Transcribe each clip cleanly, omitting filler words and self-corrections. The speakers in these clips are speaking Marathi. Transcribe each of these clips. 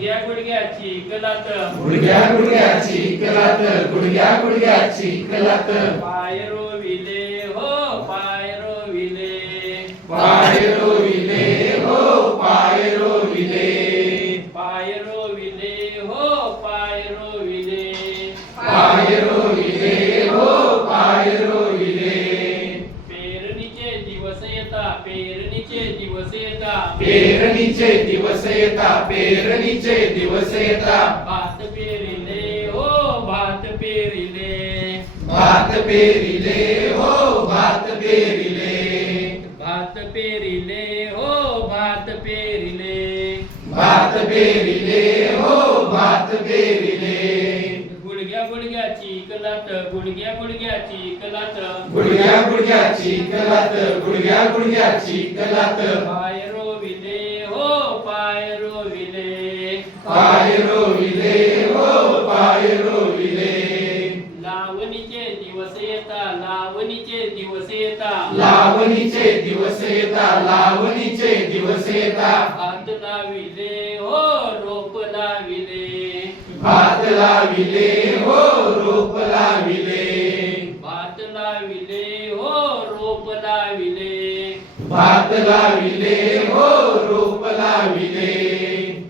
गुडघ्या गुडघ्याची कलात गुडघ्या गुडघ्याची कलात गुडघ्या गुडघ्याची कलात पाय रोविले हो पाय रोविले पाय रोविले हो पाय रोविले पाय रोविले हो पाय रोविले पाय रोविले हो पाय रोविले पेरणीचे दिवस येता पेरणीचे दिवस येता पेरणीचे दिवस येता पेरणीचे दिवस येता भात पेरिले हो भात पेरिले भात पेरिले हो भात पेरिले भात पेरिले हो भात पेरिले भात पेरिले हो भात पेरिले गुडघ्या गुडघ्याची कलात गुडघ्या गुडघ्याची कलात गुडघ्या गुडघ्याची कलात गुडघ्या गुडघ्याची कलात पाय रोविले हो पाय रोविले पाय रोविले हो पाय रोविले लावणीचे दिवस येता लावणीचे दिवस येता लावणीचे दिवस येता लावणीचे दिवस येता हात लाविले हो रोप लाविले भात लाविले हो रोप लाविले भात लाविले हो रोप लाविले भात लाविले हो रोप लाविले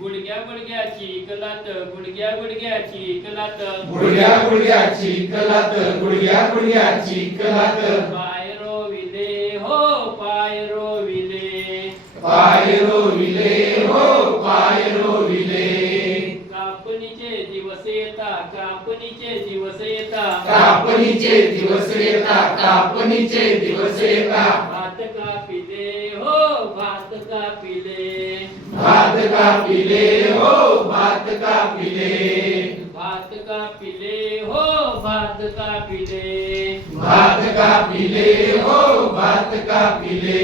गुडघ्या गुडघ्याची कलात गुडघ्या गुडघ्याची कलात गुडघ्या गुडघ्याची कलात गुडघ्या गुडघ्याची कलात पाय रोविले हो पाय रोविले पाय रोविले हो पाय रोविले कापणीचे दिवस येता कापणीचे दिवस येता कापणीचे दिवस येता कापणीचे दिवस येता भात कापिले हो भात कापिले भात कापिले हो भात कापिले भात कापिले हो भात कापिले भात कापिले हो भात कापिले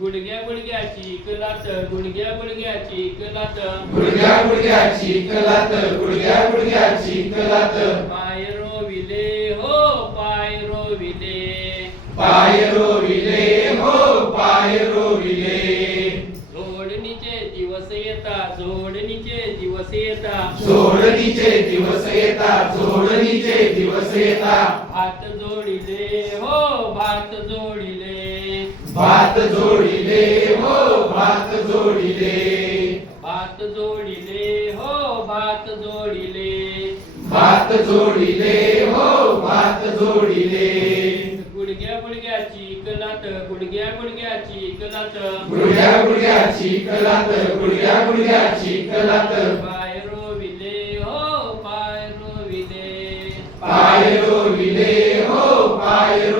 गुडघ्या गुडघ्याची कलात गुडघ्या गुडघ्याची कलात गुडघ्या गुडघ्याची कलात गुडघ्या गुडघ्याची कलात पाय रोविले हो पाय रोविले पाय रोविले हो पाय रोविले जोडणीचे दिवस येता जोडणीचे दिवस येता जोडणीचे दिवस येता जोडणीचे दिवस येता भात जोडिले हो भात जोडिले भात जोडिले हो भात जोडिले भात जोडिले हो भात जोडिले भात जोडिले हो भात जोडिले गुडघ्या गुडघ्याची कलात गुडघ्या गुडघ्याची कलात गुडघ्या गुडघ्याची कलात गुडघ्या गुडघ्याची कलात पाय रोविले हो पाय रोविले पाय रोविले हो पाय